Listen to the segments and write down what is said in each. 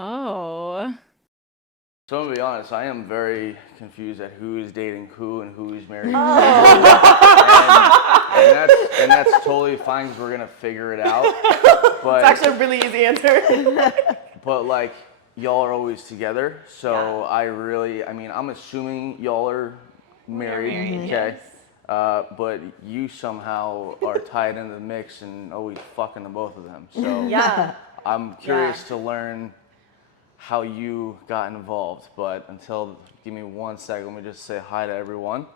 Oh. So I'm gonna be honest, I am very confused at who is dating who and who is married. And that's totally fine because we're gonna figure it out. But It's actually a really easy answer. but like y'all are always together, so Yeah. I'm assuming y'all are married, okay? Yes. But you somehow are tied into the mix and always fucking the both of them. So Yeah. I'm curious to learn how you got involved, but give me 1 second, let me just say hi to everyone.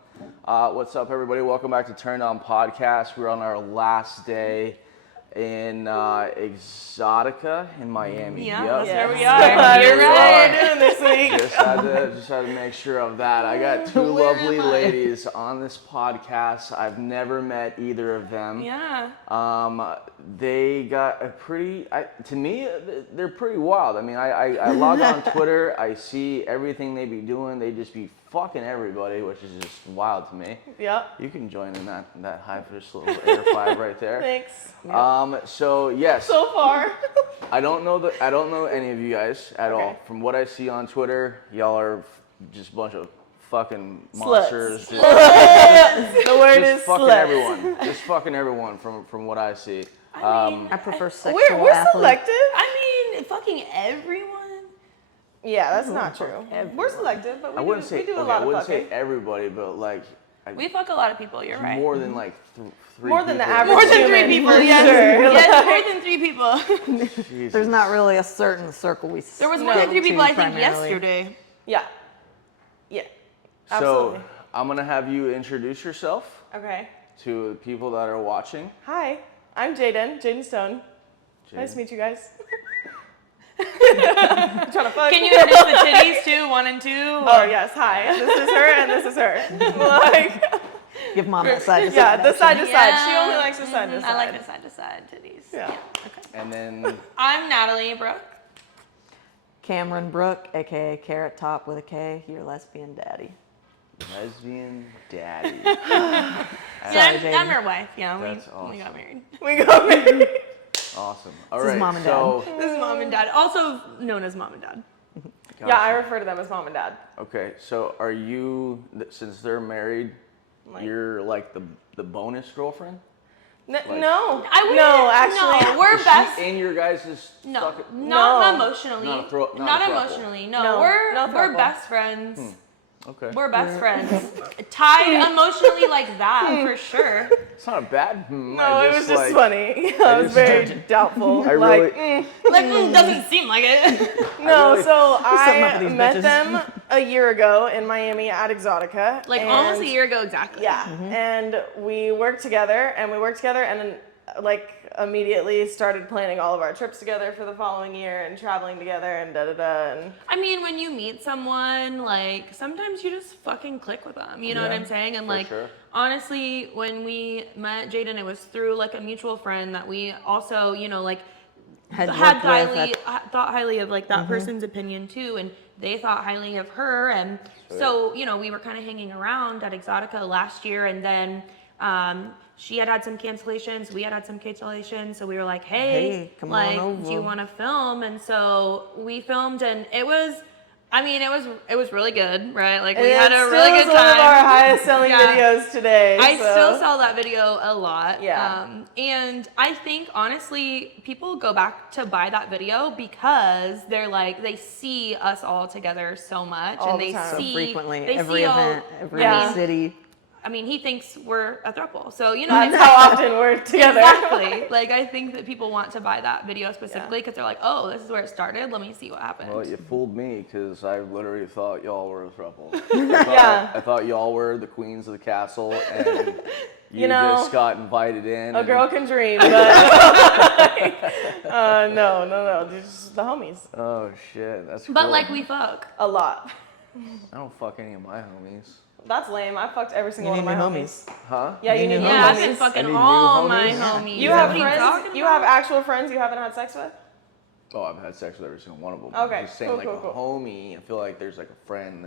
What's up, everybody? Welcome back to Turned On Podcast. We're on our last day in Exotica in Miami. Yeah, Yep. there we Yes. are. You're You're right. right. What are we doing this week? Just had to make sure of that. I got two lovely ladies on this podcast. I've never met either of them. Yeah. They got a to me, they're pretty wild. I mean, I log on Twitter, I see everything they be doing. They just be fucking everybody, which is just wild to me. Yep. You can join in that high fish little air 5 right there. Thanks. So yes. So far. I don't know any of you guys at all. From what I see on Twitter, y'all are just a bunch of fucking monsters. The word Just is fucking sluts. everyone. Just fucking everyone from what I see. I prefer sexual We're athletes. selective. I mean, fucking everyone. Yeah, that's not true. We're selective, but I wouldn't say we do a lot I of wouldn't fucking. say everybody, but like We fuck a lot of people, you're right. more than like three. More than the people. average More than human, 3 people, for yes. sure. Yes, more than 3 people. Jesus. There's not really a certain circle we There was more than 3 stick people, to I think, primarily. yesterday. Yeah. Yeah. Absolutely. So I'm gonna have you introduce yourself Okay. to the people that are watching. Hi, I'm Jaden Stone. Nice to meet you guys. Trying to fuck. Can you introduce the titties too, 1 and 2? Oh yes, hi. This is her and this is her. Like, Give mom that side to yeah, side. the side to Yeah. side. She only likes the side to side. I like the side to side titties. Yeah. Okay. And then I'm Natalie Brooke. Cameron Brooke, aka Carrot Top with a K, your lesbian daddy. lesbian daddy. Yeah, Jaden. I'm her wife. Yeah, That's we awesome. got married. We got married. Awesome. All This is right. mom and so This is mom and dad, also known as mom and dad. Yeah, I refer to them as mom and dad. Okay, so are you, since they're married, Like- you're like the bonus girlfriend? No, no, No, actually. we're Is best. she in your guys' No, fucking... not No. emotionally. Not a throw- not a Not throuple. emotionally. No, No, we're no we're throuple. best friends. Okay. We're best friends. Tied emotionally like that for sure. It's not a bad... No, it was just like, funny. I was just- very doubtful. I like, really- Like doesn't seem like it. no, really- so something up I with these met bitches. them a year ago in Miami at Exotica. Like and- almost a year ago exactly. Yeah, and we worked together, and then like immediately started planning all of our trips together for the following year and traveling together and and I mean, when you meet someone, like sometimes you just fucking click with them. You know what I'm saying? And for like sure. honestly, when we met Jaden, it was through like a mutual friend that we also, you know, like Had had worked with thought highly of like that person's opinion too, and they thought highly of her, and so you know we were kind of hanging around at Exotica last year, and then she had some cancellations, we had some cancellations, so we were like, hey come like, on over. do you want to film? And so we filmed, and it was really good, right? Like we had a really good time. It's one of our highest selling Yeah. videos today. I so. still sell that video a lot. Yeah. And I think honestly, people go back to buy that video because they're like, they see us all together so much, All and the they time. So see frequently, they every see event, every Yeah. city. I mean, he thinks we're a throuple, so you know. That's how often we're together. Exactly. Like I think that people want to buy that video specifically because they're like, oh, this is where it started. Let me see what happened. Well, you fooled me because I literally thought y'all were a throuple. Yeah. I thought y'all were the queens of the castle and you know, just got invited in. A girl can dream, but no, just the homies. Oh shit, that's cool. But like we fuck. A lot. I don't fuck any of my homies. That's lame. I fucked every single You one of need my new homies. Huh? Yeah, you need need new new Yeah, I've homies. been I fucking need new all my homies? homies. You What have are you friends. talking You about? have actual friends you haven't had sex with. Oh, I've had sex with every single one of them. Okay, I'm just saying cool, like cool, a homie. I feel like there's like a friend.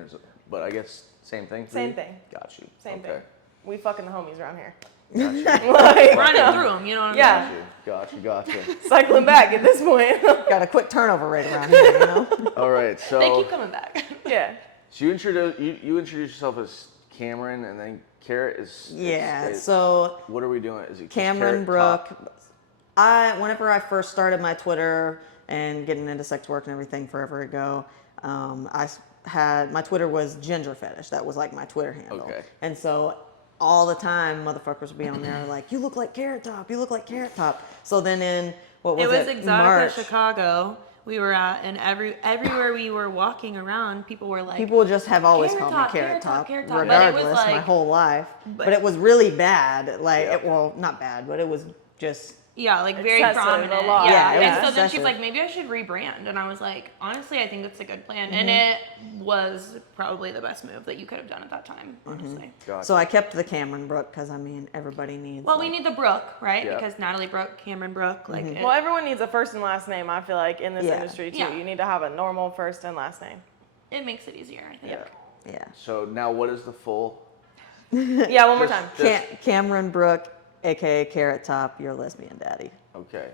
But I guess same thing for Same you? thing. Got you. Same okay. thing. We fucking the homies around here. Like, running through them, you know what I mean? yeah, Gotcha. cycling back at this point. Got a quick turnover rate around here, you know? All right, They so keep coming back. Yeah. you introduce yourself as Cameron, and then Carrot is. Yeah, is- so what are we doing? Is it Cameron Carrot Brooke. Top? Whenever I first started my Twitter and getting into sex work and everything forever ago, my Twitter was Ginger Fetish. That was like my Twitter handle. Okay. And so all the time, motherfuckers would be on there like, "You look like Carrot Top. You look like Carrot Top." So then in what was it? Exotica March, Chicago. We were at, and everywhere we were walking around, people were like, people just have always Carrot called Top, me Carrot Top, Carrot Top. But it was regardless, my like- whole life. But it was really bad. Like, Yeah. well, not bad, but it was just. yeah, like very Excessive, prominent. a lot. Yeah, it and was so then excessive. she's like, maybe I should rebrand. And I was like, honestly, I think it's a good plan. Mm-hmm. And it was probably the best move that you could have done at that time, honestly. Gotcha. So I kept the Cameron Brooke because I mean everybody needs. Well, we like- need the Brooke, right? Yeah. Because Natalie Brooke, Cameron Brooke, like, Well, everyone needs a first and last name, I feel like, in this Yeah. industry, too. Yeah. You need to have a normal first and last name. it makes it easier, I think. Yeah. Yeah. So now, what is the full? Yeah, one more time. Cameron Brooke, aka Carrot Top, your lesbian daddy. Okay,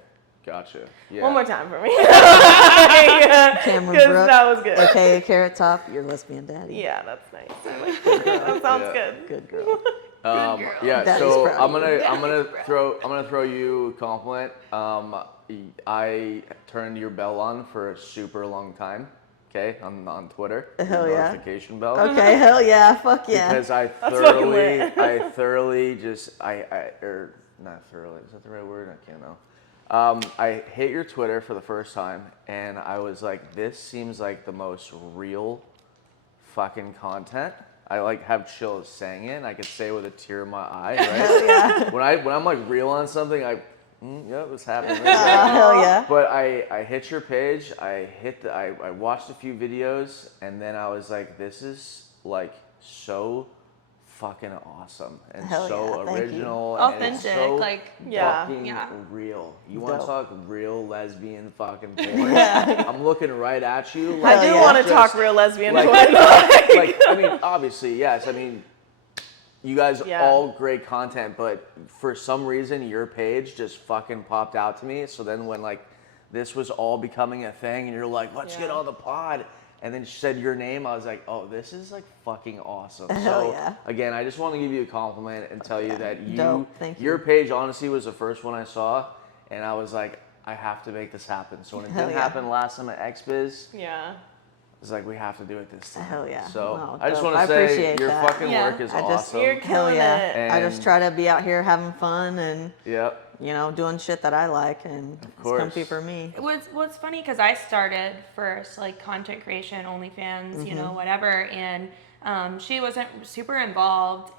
gotcha. Yeah. One more time for me. Cameron Because Brooke, that was good. aka Carrot Top, your lesbian daddy. Yeah, that's nice. I like that. That sounds Yeah. good. Good girl. Yeah. Daddy's So proud I'm of you. gonna throw you a compliment. I turned your bell on for a super long time. Okay, on Twitter. Hell your yeah. Notification bell. Okay, hell yeah, fuck yeah. Because I fucking lit. thoroughly just or not thoroughly. Is that the right word? I can't know. I hit your Twitter for the first time, and I was like, this seems like the most real fucking content. I like have chills saying it. And I could say it with a tear in my eye, right? When I'm like real on something, yeah, what's happening? Hell yeah. But I hit your page. I watched a few videos, and then I was like, this is like so fucking awesome and Hell so yeah, thank you. original and it's Authentic, so like, Yeah. fucking Yeah. real. You want to Dope. talk real lesbian fucking porn? I'm looking right at you. I Like, do yeah. want to just- talk real lesbian like, porn. like, I mean, obviously, yes. I mean, you guys Yeah. all great content, but for some reason, your page just fucking popped out to me. So then when like this was all becoming a thing, and you're like, let's get Yeah. on the pod, and then she said your name, I was like, oh, this is like fucking awesome. Hell so yeah. again, I just want to give you a compliment and tell you that Dope. Thank you. your page honestly was the first one I saw, and I was like, I have to make this happen. So when it Hell didn't yeah. happen last time at XBiz, Yeah. it's like we have to do it this time. Hell yeah. So Wow, I just dope. want I to say appreciate your that. fucking Yeah. work is I just- awesome. You're Hell killing yeah. it. I just And- try to be out here having fun and, Yep. you know, doing shit that I like, and it's course. comfy for me. What's funny because I started first like content creation, OnlyFans, you know, whatever, and she wasn't super involved,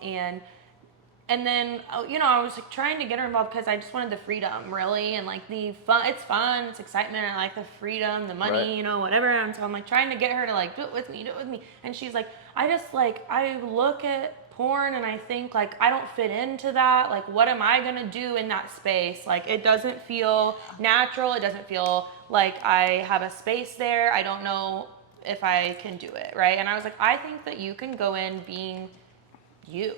and then you know I was like trying to get her involved because I just wanted the freedom, really, and like the fun. It's fun, it's excitement. I like the freedom, the money, Right. you know, whatever. And so I'm like trying to get her to like do it with me, and she's like, I look at porn and I think like I don't fit into that. Like, what am I gonna do in that space? Like, it doesn't feel natural. It doesn't feel like I have a space there. I don't know if I can do it, right? And I was like, I think that you can go in being you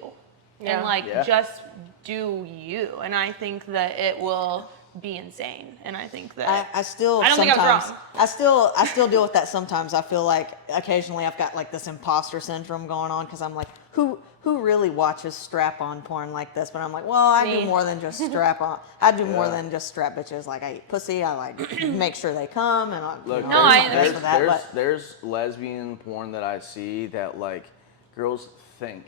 Yeah. and like Yeah. just do you. And I think that it will be insane. And I think that I still I don't think I was sometimes wrong. I still deal with that sometimes. I feel like occasionally I've got like this imposter syndrome going on because I'm like, who really watches strap-on porn like this? But I'm like, well, I do Me. more than just strap-on. I do more Yeah. than just strap bitches. Like, I eat pussy. I like make sure they come, and I, Look, you know, No, I- I'm best for that, but there's lesbian porn that I see that like girls think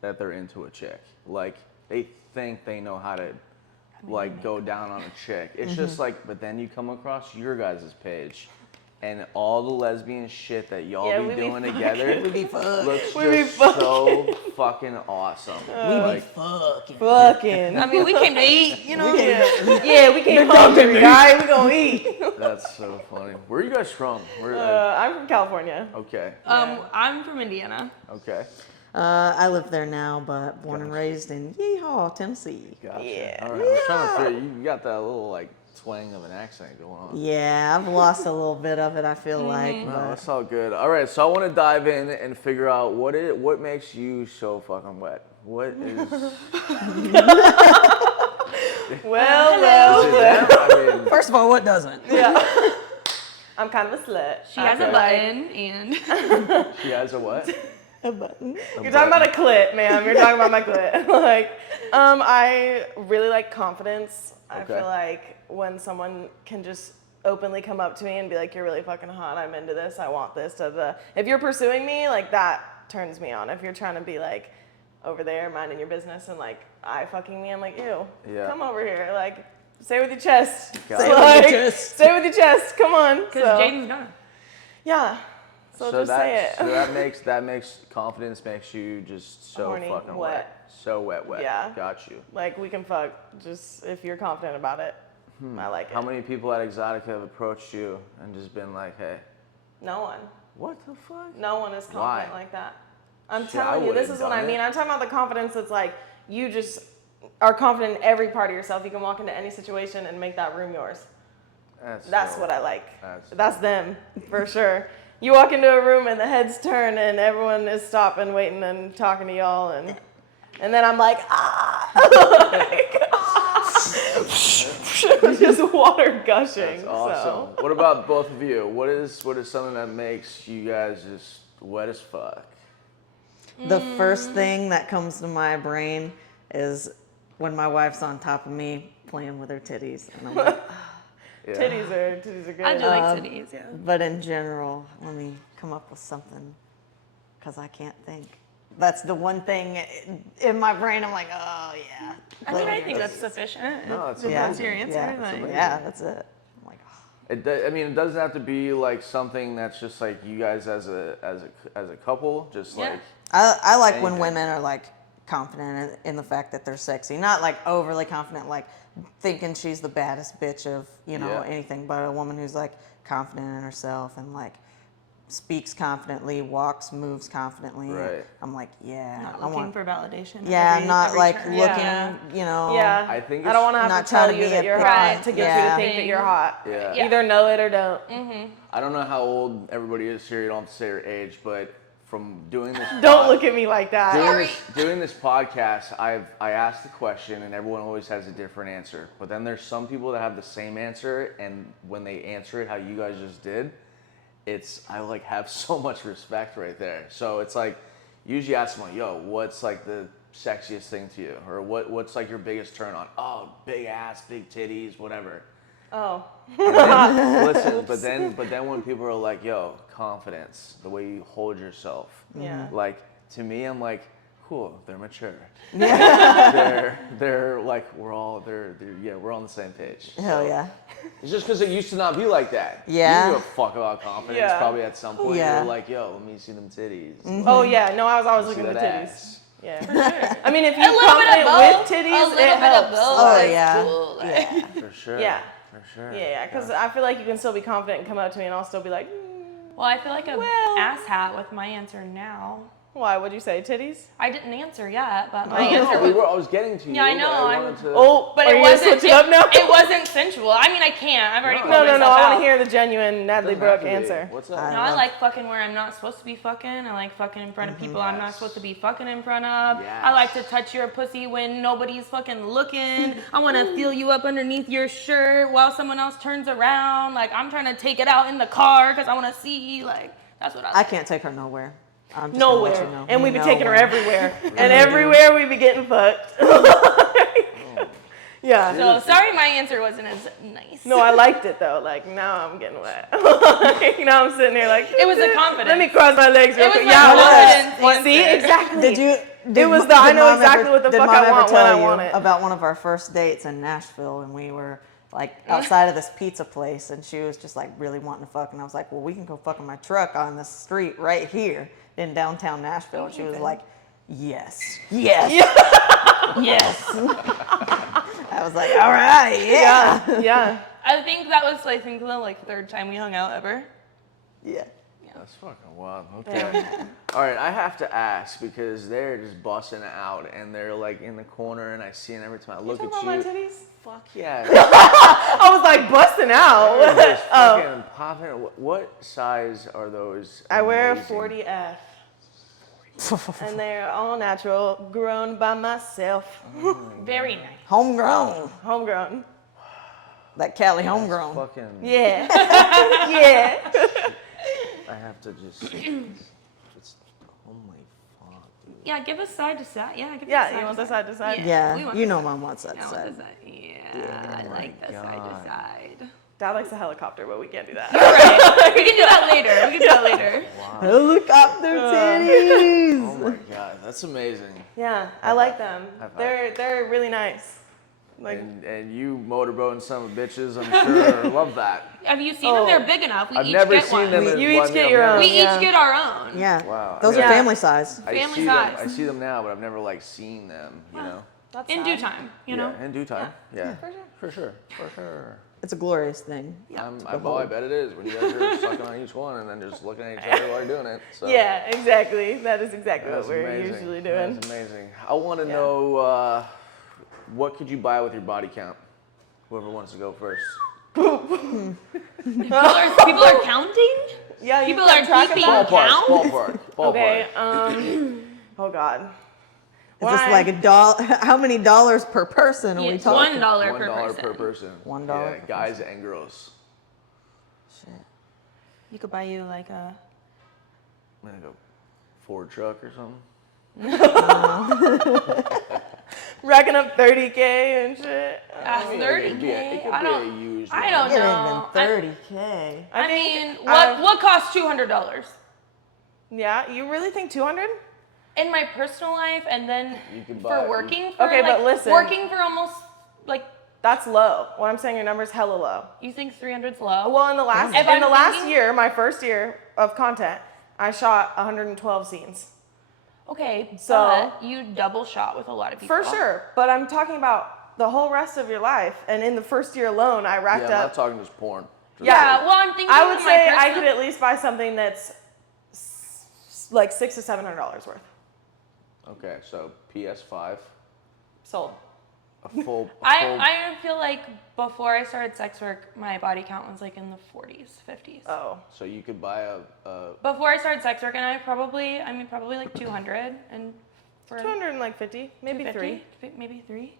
that they're into a chick. Like they think they know how to like go down on a chick. It's just like, but then you come across your guys' page and all the lesbian shit that y'all Yeah, be we be doing fucking. together we be fucking. looks We be just so fucking awesome. Like, Fucking. Fucking. I mean, we came to eat, you know. Yeah, we came hungry, guy. We gonna eat. that's so funny. Where are you guys from? Where? I'm from California. Okay. I'm from Indiana. Okay. I live there now, but born and raised in Yeehaw, Tennessee. Gotcha. Yeah. All right. I was trying to figure. You got that little like twang of an accent going on. Yeah, I've lost a little bit of it, I feel like. No, But that's all good. All right, so I want to dive in and figure out what makes you so fucking wet. What is? Well. Is it them? I mean, First of all, what doesn't? Yeah. I'm kind of a slut. She has a Okay. button and she has a what? A button. You're talking about a clit, ma'am. You're talking about my clit. Like, I really like confidence. I Okay. feel like when someone can just openly come up to me and be like, "You're really fucking hot. I'm into this. I want this." Da, da, da. If you're pursuing me, like that turns me on. If you're trying to be like over there minding your business and like eye fucking me, I'm like, "Ew, Yeah. come over here." Like, say it with your chest. Got Say it. it with your chest. Say it with your chest. Come on. because So, Jaden's gone. yeah. So just say it. So that makes confidence makes you just so Horny, fucking wet. wet. So wet. Yeah. Got you. Like, we can fuck just if you're confident about it. I like it. How many people at Exotica have approached you and just been like, hey, No one. what the fuck? No one is confident Why? like that. I'm Shit, I telling you, this would've is what done I mean. it. I'm talking about the confidence that's like, you just are confident in every part of yourself. You can walk into any situation and make that room yours. That's what I like. That's them, for sure. You walk into a room and the heads turn and everyone is stopping, waiting, and talking to y'all, and then I'm like, just water gushing. That's awesome. What about both of you? What is something that makes you guys just wet as fuck? The first thing that comes to my brain is when my wife's on top of me playing with her titties, and I'm like, Yeah. Titties are good. I do like titties, yeah. but in general, let me come up with something because I can't think. That's the one thing in my brain. I'm like, oh yeah. I mean, I Playing think with that's her sufficient. No, it's titties. That's your answer. Yeah, like- yeah, that's it. I'm like, oh. I mean, it doesn't have to be like something that's just like you guys as a couple, just Yeah. like I like when Anything. women are like confident in the fact that they're sexy, not like overly confident, like thinking she's the baddest bitch of Yeah. anything, but a woman who's like confident in herself and like speaks confidently, walks, moves confidently. Right. I'm like, yeah, Not I looking want. for validation. Yeah, every- not every like turn. looking, Yeah. Yeah. I think I don't want to have not to tell trying to you be that a you're pick hot on- to get yeah. you to think that you're hot. Yeah. Yeah. Either know it or don't. I don't know how old everybody is here. You don't have to say your age, but from doing this, Don't look at me like that. doing this podcast, I asked the question, and everyone always has a different answer. But then there's some people that have the same answer, and when they answer it how you guys just did, I like have so much respect right there. So it's like, usually ask someone, yo, what's like the sexiest thing to you, or what's like your biggest turn on? Oh, big ass, big titties, whatever. Oh. And then, listen, but then when people are like, yo, confidence, the way you hold yourself. Yeah. Like, to me, I'm like, cool, they're mature. they're like, we're on the same page. Hell So, yeah. It's just because it used to not be like that. Yeah. You didn't give a fuck about confidence. Yeah. Probably at some point Yeah. you were like, yo, let me see them titties. Oh yeah. No, I was always See looking at the that titties. ass. Yeah. I mean, if A you're little bit of confident with both. titties, a little it bit helps. of both. Oh, is yeah. cool. Like- Yeah. For sure. Yeah. For sure. Yeah, because I feel like you can still be confident and come up to me and I'll still be like, Well, I feel like a Well- ass hat with my answer now. why? Would you say titties? I didn't answer yet, but my No, answer we was. were, I was getting to you. Yeah, I know, but I I'm- wanted to, Oh, But are it you gonna wasn't. switch it up now? It wasn't sensual. I mean, I can't. I've already No. called No, I myself want out. to hear the genuine Natalie Doesn't have Brooke to be. answer. What's up? No, I like fucking where I'm not supposed to be fucking. I like fucking in front of people I'm not Yes. supposed to be fucking in front of. Yes. I like to touch your pussy when nobody's fucking looking. I want to feel you up underneath your shirt while someone else turns around. Like, I'm trying to take it out in the car because I want to see. Like, that's what I I like. can't take her nowhere. I'm just Nowhere. Gonna let you know. And we be taking her Nowhere. everywhere. And everywhere we be getting fucked. Yeah. So, sorry my answer wasn't as nice. No, I liked it though. Like, now I'm getting wet. Like, now I'm sitting here like. It was the confidence. Let me cross my legs real It was quick. my Yeah, confidence it was. See, answer. exactly. Did you? It was the, I know Mom exactly ever- what the did fuck Mom I ever want when tell I you want it. about one of our first dates in Nashville, and we were like outside of this pizza place, and she was just like really wanting to fuck, and I was like, well, we can go fuck in my truck on the street right here in downtown Nashville. And she was like, yes, yes, yes. I was like, all right, yeah, Yeah. Yeah. I think that was, I think, the like third time we hung out ever. yeah. That's fucking wild. Okay. All right, I have to ask because they're just busting out and they're like in the corner and I see it every time I look Talking at about you. my titties? Fuck yeah. I was like busting They're out. just Oh. fucking popping. What size are those? I wear a amazing- 40F. And they're all natural, grown by myself. Very nice. Homegrown. Homegrown. That Cali homegrown. Fucking. Yeah. Yeah. I have to just. It's, oh my fuck, dude. Yeah, give us side to side. Yeah, give us Yeah, side you want to the side to side? Yeah. Yeah, we want you the know Mom wants that I want side. the side. Yeah, I like the side to side. Dad likes a helicopter, but we can't do that. Right. We can do that later. We can do that later. Helicopter titties. Oh my god, that's amazing. Yeah, I like them. High five. They're really nice. Like, And you motorboating some bitches, I'm sure love that. Have you seen them? They're big enough. We I've each never get seen one. them. In You one each get meal. your own. We Yeah. each get our own. Yeah. Wow. Those Yeah. are family size. Family size. I see them now, but I've never like seen them. You know. that's In sad. due time, you know. Yeah, in due time. Yeah. For sure. For sure. It's a glorious thing. I bet it is when you guys are sucking on each one and then just looking at each other while you're doing it. So. Yeah, exactly. That is exactly That's what we're amazing. usually doing. That's amazing. I want to know what could you buy with your body count? Whoever wants to go first. People are counting? Yeah, you People kept are track of keeping that? count? Ballpark. Okay. Oh God. Is this like a dollar? How many dollars per person are we It's talking? $1 $1 per per person. person. $1 Yeah, per guys and girls. Shit. You could buy you like a. Like a Ford truck or something. Racking up 30K and shit. It could 30K. be a I don't. used I one. don't It know. ain't been 30K. I mean, I've- what costs $200 Yeah, you really think 200? in my personal life, and then You could buy- for working for Okay, like, but listen. working for almost like That's low. What I'm saying, your number's hella low. you think 300's low? Well, in the last If I'm last thinking- year, my first year of content, I shot 112 scenes. Okay, So- but you double shot with a lot of people. For sure. But I'm talking about the whole rest of your life. And in the first year alone, I racked Yeah, I'm not up. talking just porn. Just Yeah. Well, I'm thinking I would of say my I personal- could at least buy something that's like $600 to $700 worth. Okay, so PS5, Sold. a full. I feel like before I started sex work, my body count was like in the 40s, 50s. Oh. So you could buy a Before I started sex work, and probably like 200 and for 250, maybe 3. maybe 3.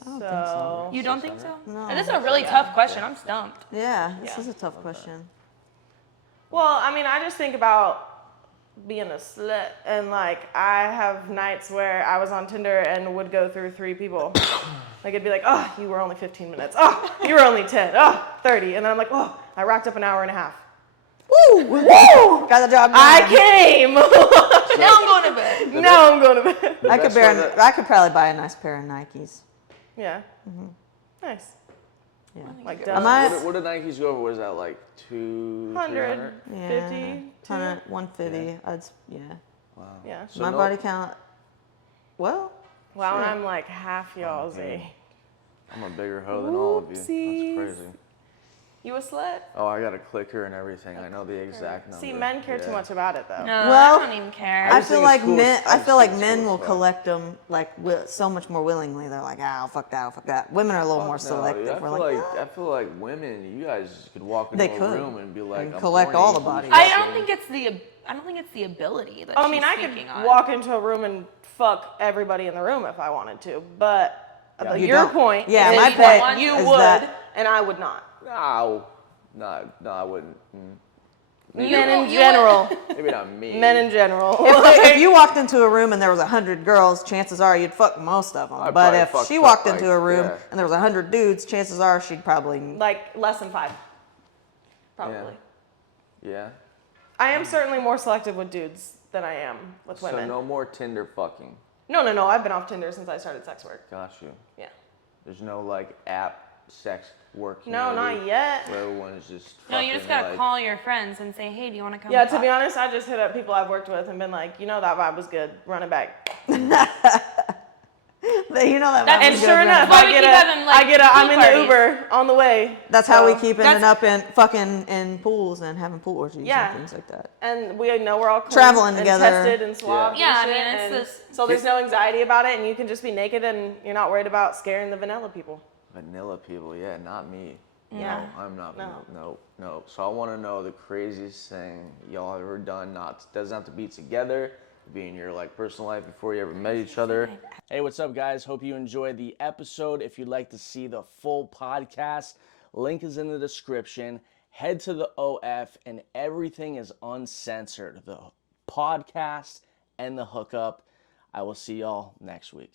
I don't think so. You don't think so? No. And this is a really tough question. I'm stumped. Yeah, this Yeah. is a tough question. Well, I mean, I just think about being a slut, and like I have nights where I was on Tinder and would go through 3 people. Like it'd be like, oh, you were only 15 minutes. Oh, you were only 10. Oh, 30. And then I'm like, oh, I racked up an hour and a half. Woo! Woo! Got the job done. I came. Now I'm going to bed. Now I'm going to bed. I could best way I could probably buy a nice pair of Nikes. Yeah. Nice. Yeah. Like What, done. I- what did Nikes go over? Was that like 200-300? 150. 150. Yeah. Wow. Yeah. So My no- body count. Well, Wow, and I'm like half y'all's age. I'm a bigger hoe than all of you. Oopsies. That's crazy. You a slut? Oh, I got a clicker and everything. I know the exact number. See, men care too Yeah. much about it though. No, Well, I don't even care. I I just feel think it's like cool men. as- I just feel like think it's men cool will as fuck. collect them like so much more willingly. They're like, ah, fuck that, fuck that. Women are a little more No, selective. I We're feel like, like I feel like women, you guys could walk into They a could. room and be like, And I'm collect horny, all the who's bodies. I fucking- don't think it's the ability that I she's mean, I could speaking on. walk into a room and fuck everybody in the room if I wanted to, but You your don't. point Yeah, is my that point you is would that- and I would not. No, I wouldn't. Men in you general. Maybe not me. Men in general. if you walked into a room and there was 100 girls, chances are you'd fuck most of them. I'd But probably if fuck she up, walked like, into a room yeah. and there was 100 dudes, chances are she'd probably. Like less than 5. Probably. Yeah. I am certainly more selective with dudes than I am with So women. no more Tinder fucking. No. I've been off Tinder since I started sex work. Got you. Yeah. There's no like app sex work. No, community not yet. Where everyone is just. No, you just fucking, gotta like, call your friends and say, hey, do you want to come? Yeah, and to be talk? honest, I just hit up people I've worked with and been like, you know, that vibe was good. Run it back. You know that. That's- And vibe is sure good, enough, Why I we get keep having, like, I'm pool in the parties. Uber on the way. That's how we So- keep ending up in fucking in pools and having pool orgies Yeah. and things like that. And we know we're all clean Traveling and together. tested and swabbed. Yeah, I and mean, shit, it's and this- So there's no anxiety about it, and you can just be naked, and you're not worried about scaring the vanilla people. Vanilla people, yeah, not me. Yeah. No, I'm not. No. No. So I want to know the craziest thing y'all ever done. Doesn't have to be together. Be in your like personal life before you ever met each other. Hey, what's up, guys? Hope you enjoyed the episode. If you'd like to see the full podcast, link is in the description. Head to the OF, and everything is uncensored. The podcast and the hookup. I will see y'all next week.